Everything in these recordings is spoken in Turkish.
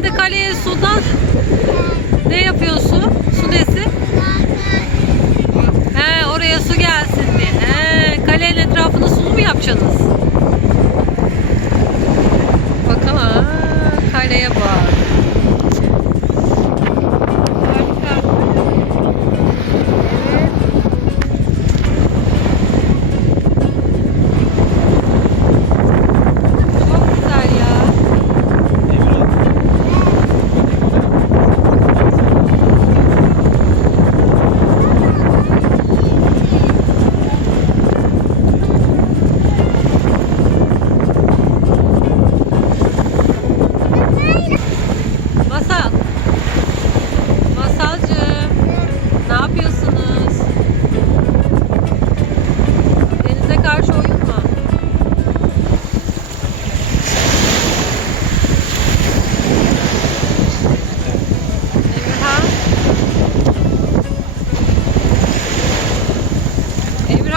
Sen de kaleye sudan ne yapıyorsun? Su desin. He, oraya su gelsin diye. He, kalenin etrafını sulu mu yapacaksınız?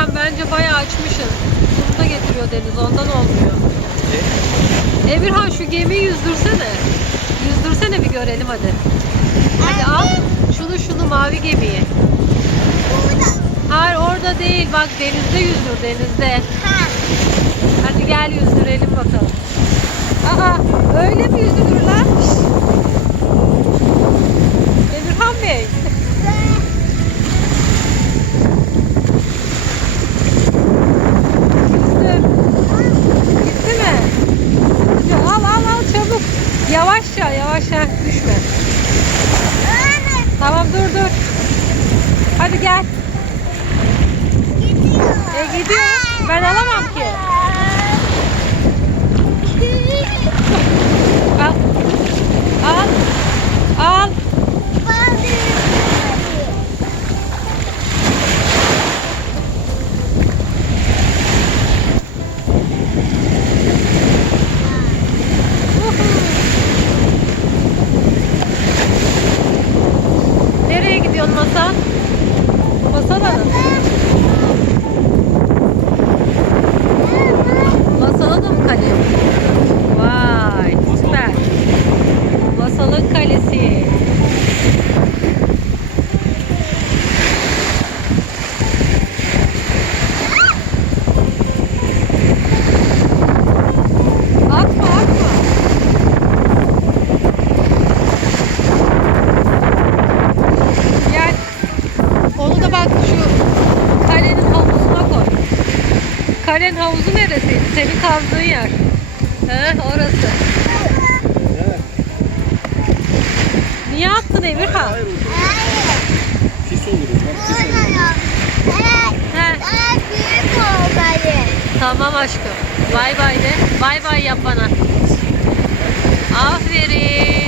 Görkem bence bayağı açmışız. Bunu da getiriyor deniz ondan olmuyor. E? Emirhan şu gemiyi yüzdürsene. Yüzdürsene bir görelim hadi. Hadi al şunu şunu mavi gemiyi. Hayır orada değil bak denizde yüzdür denizde. Hadi gel yüzdürelim bakalım. Hadi gel. gidiyor. E gidiyor. Ben alamam neresiydi? Senin kazdığın yer. He, orası. Niye attın Emirhan? Hayır. Pis olur. Bak, pis Tamam aşkım. Bay bay de. Bay bay yap bana. Aferin.